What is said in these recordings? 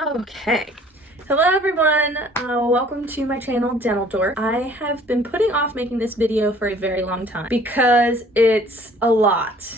Okay. Hello everyone, welcome to my channel, Dental Dork. I have been putting off making this video for a very long time because it's a lot.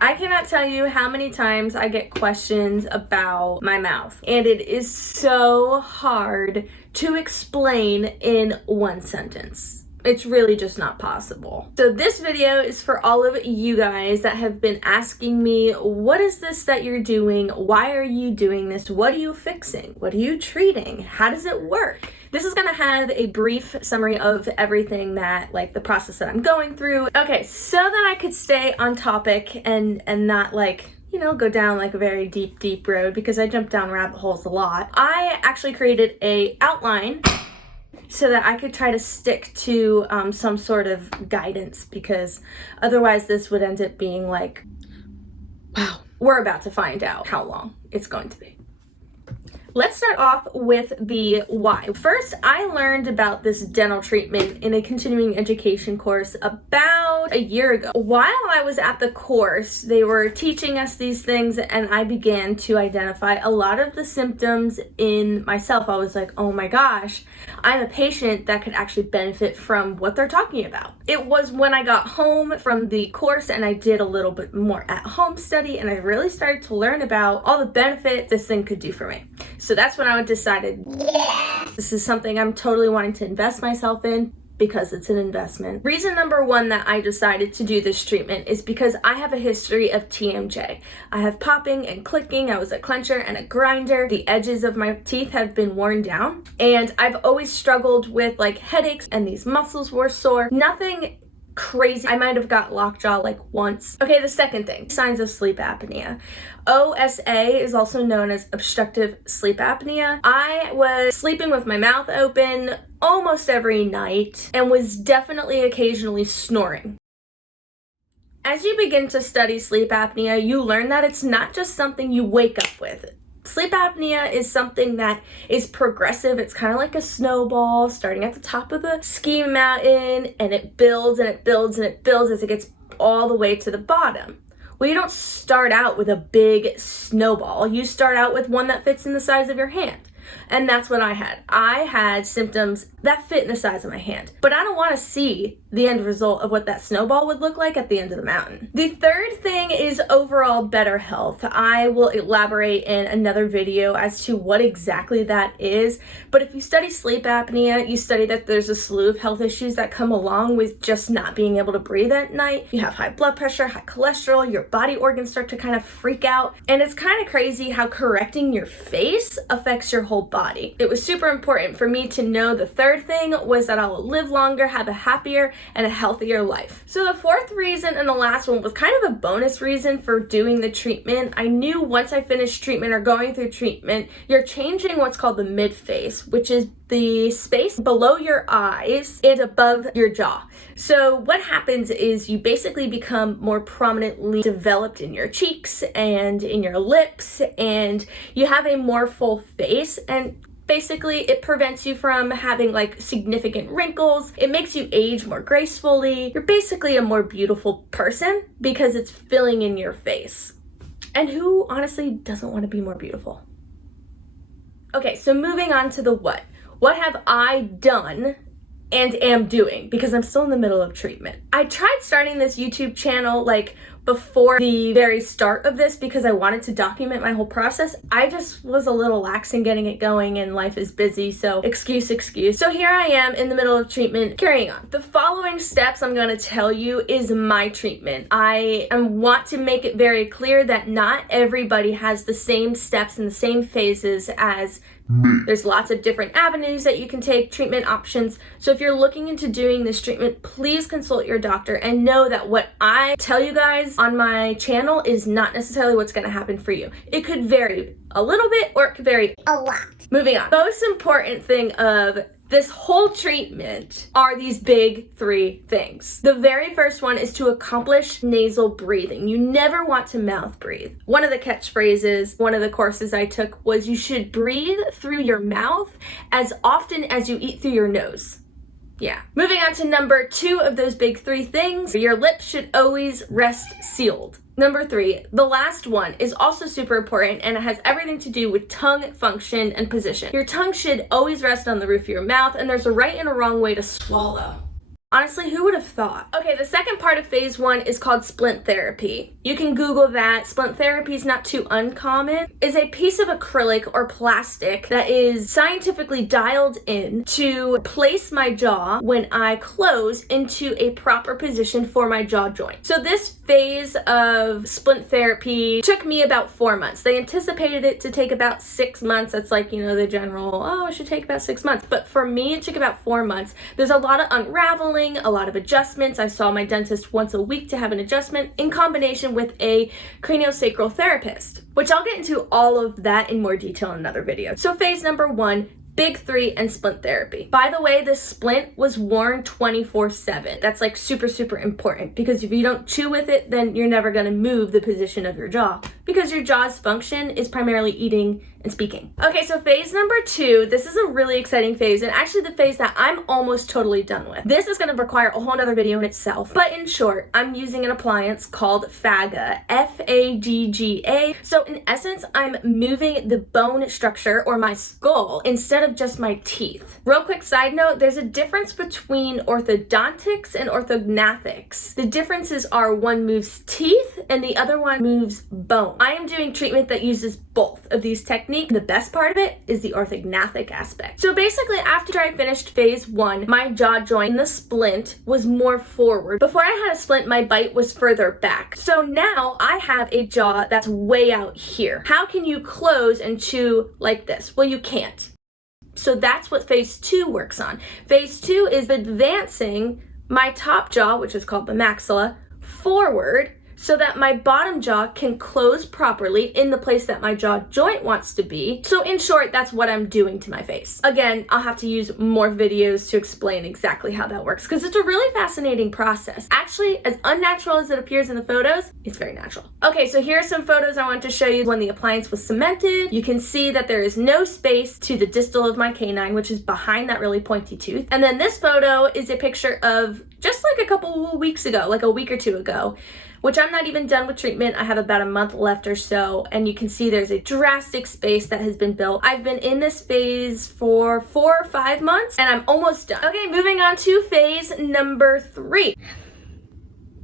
I cannot tell you how many times I get questions about my mouth, and it is so hard to explain in one sentence. It's really just not possible. So this video is for all of you guys that have been asking me, what is this that you're doing? Why are you doing this? What are you fixing? What are you treating? How does it work? This is gonna have a brief summary of everything that, like, the process that I'm going through. Okay, so that I could stay on topic and not, like, you know, go down like a very deep road, because I jump down rabbit holes a lot. I actually created a outline so that I could try to stick to some sort of guidance, because otherwise this would end up being like, wow, we're about to find out how long it's going to be. Let's start off with the why. First, I learned about this dental treatment in a continuing education course about a year ago. While I was at the course, they were teaching us these things, and I began to identify a lot of the symptoms in myself. I was like, oh my gosh, I'm a patient that could actually benefit from what they're talking about. It was when I got home from the course and I did a little bit more at home study, and I really started to learn about all the benefits this thing could do for me. So that's when I decided, yes, this is something I'm totally wanting to invest myself in, because it's an investment. Reason number one that I decided to do this treatment is because I have a history of TMJ. I have popping and clicking. I was a clencher and a grinder. The edges of my teeth have been worn down, and I've always struggled with like headaches, and these muscles were sore. Nothing crazy. I might have got lockjaw like once. Okay, the second thing, signs of sleep apnea. OSA is also known as obstructive sleep apnea. I was sleeping with my mouth open almost every night and was definitely occasionally snoring. As you begin to study sleep apnea, you learn that it's not just something you wake up with. Sleep apnea is something that is progressive. It's kind of like a snowball starting at the top of the ski mountain, and it builds and it builds and it builds as it gets all the way to the bottom. Well, you don't start out with a big snowball. You start out with one that fits in the size of your hand. And that's what I had. I had symptoms that fit in the size of my hand. But I don't want to see the end result of what that snowball would look like at the end of the mountain. The third thing is overall better health. I will elaborate in another video as to what exactly that is. But if you study sleep apnea, you study that there's a slew of health issues that come along with just not being able to breathe at night. You have high blood pressure, high cholesterol, your body organs start to kind of freak out. And it's kind of crazy how correcting your face affects your whole body. It was super important for me to know the third thing was that I will live longer, have a happier and a healthier life. So the fourth reason and the last one was kind of a bonus reason for doing the treatment. I knew once I finished treatment or going through treatment, you're changing what's called the midface, which is the space below your eyes and above your jaw. So what happens is you basically become more prominently developed in your cheeks and in your lips, and you have a more full face, and basically it prevents you from having like significant wrinkles. It makes you age more gracefully. You're basically a more beautiful person because it's filling in your face. And who honestly doesn't want to be more beautiful? Okay, so moving on to the what. What have I done and am doing, because I'm still in the middle of treatment. I tried starting this YouTube channel like before the very start of this because I wanted to document my whole process. I just was a little lax in getting it going, and life is busy, so excuse. So here I am in the middle of treatment, carrying on. The following steps I'm going to tell you is my treatment. I want to make it very clear that not everybody has the same steps and the same phases as there's lots of different avenues that you can take, treatment options. So if you're looking into doing this treatment, please consult your doctor and know that what I tell you guys on my channel is not necessarily what's going to happen for you. It could vary a little bit, or it could vary a lot. Moving on. Most important thing of this whole treatment are these big three things. The very first one is to accomplish nasal breathing. You never want to mouth breathe. One of the catchphrases, one of the courses I took was you should breathe through your mouth as often as you eat through your nose. Yeah. Moving on to number 2 of those big 3 things, your lips should always rest sealed. Number 3, the last one is also super important, and it has everything to do with tongue function and position. Your tongue should always rest on the roof of your mouth, and there's a right and a wrong way to swallow. Honestly, who would have thought? Okay, the second part of phase 1 is called Splint Therapy. You can Google that. Splint Therapy is not too uncommon. It's a piece of acrylic or plastic that is scientifically dialed in to place my jaw when I close into a proper position for my jaw joint. So this phase of Splint Therapy took me about 4 months. They anticipated it to take about 6 months. That's like, you know, the general, oh, it should take about 6 months. But for me, it took about 4 months. There's a lot of unraveling, a lot of adjustments. I saw my dentist once a week to have an adjustment in combination with a craniosacral therapist, which I'll get into all of that in more detail in another video. So phase number 1, Big 3 and Splint Therapy. By the way, this splint was worn 24/7. That's like super, super important, because if you don't chew with it, then you're never gonna move the position of your jaw, because your jaw's function is primarily eating and speaking. Okay, so phase number 2, this is a really exciting phase, and actually the phase that I'm almost totally done with. This is gonna require a whole nother video in itself, but in short, I'm using an appliance called FAGGA, F-A-G-G-A. So in essence, I'm moving the bone structure, or my skull, instead of just my teeth. Real quick side note, there's a difference between orthodontics and orthognathics. The differences are one moves teeth and the other one moves bone. I am doing treatment that uses both of these techniques. The best part of it is the orthognathic aspect. So basically, after I finished phase 1, my jaw joint in the splint was more forward. Before I had a splint, my bite was further back. So now I have a jaw that's way out here. How can you close and chew like this? Well, you can't. So that's what phase 2 works on. Phase 2 is advancing my top jaw, which is called the maxilla, forward, so that my bottom jaw can close properly in the place that my jaw joint wants to be. So in short, that's what I'm doing to my face. Again, I'll have to use more videos to explain exactly how that works, because it's a really fascinating process. Actually, as unnatural as it appears in the photos, it's very natural. Okay, so here are some photos I want to show you when the appliance was cemented. You can see that there is no space to the distal of my canine, which is behind that really pointy tooth. And then this photo is a picture of just like a couple weeks ago, like a week or 2 ago, which I'm not even done with treatment. I have about a month left or so, and you can see there's a drastic space that has been built. I've been in this phase for 4 or 5 months, and I'm almost done. Okay, moving on to phase number 3.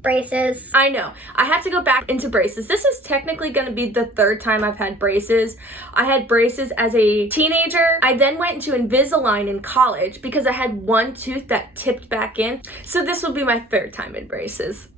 Braces. I know. I have to go back into braces. This is technically going to be the 3rd time I've had braces. I had braces as a teenager. I then went into Invisalign in college because I had one tooth that tipped back in. So this will be my 3rd time in braces.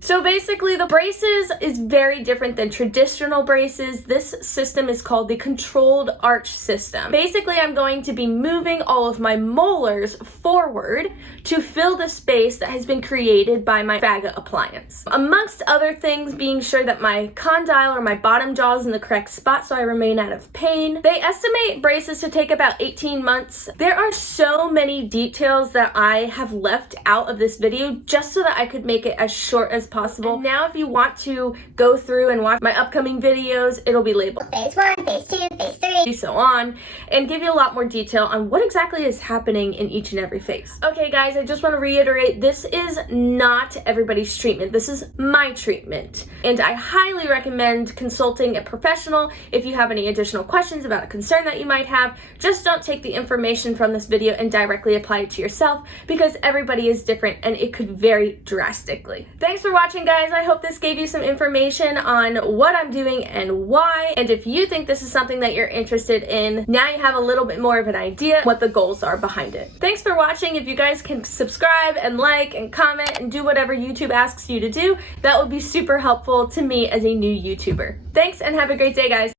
So basically, the braces is very different than traditional braces. This system is called the controlled arch system. Basically, I'm going to be moving all of my molars forward to fill the space that has been created by my FAGGA appliance. Amongst other things, being sure that my condyle or my bottom jaw is in the correct spot so I remain out of pain. They estimate braces to take about 18 months. There are so many details that I have left out of this video just so that I could make it as short as possible. And now if you want to go through and watch my upcoming videos, it'll be labeled Phase 1, Phase 2, Phase 3, so on, and give you a lot more detail on what exactly is happening in each and every phase. Okay guys, I just want to reiterate, this is not everybody's treatment. This is my treatment, and I highly recommend consulting a professional if you have any additional questions about a concern that you might have. Just don't take the information from this video and directly apply it to yourself, because everybody is different and it could vary drastically. Thanks for watching guys. I hope this gave you some information on what I'm doing and why, and if you think this is something that you're interested in, now you have a little bit more of an idea what the goals are behind it. Thanks for watching. If you guys can subscribe and like and comment and do whatever YouTube asks you to do, that would be super helpful to me as a new YouTuber. Thanks and have a great day guys.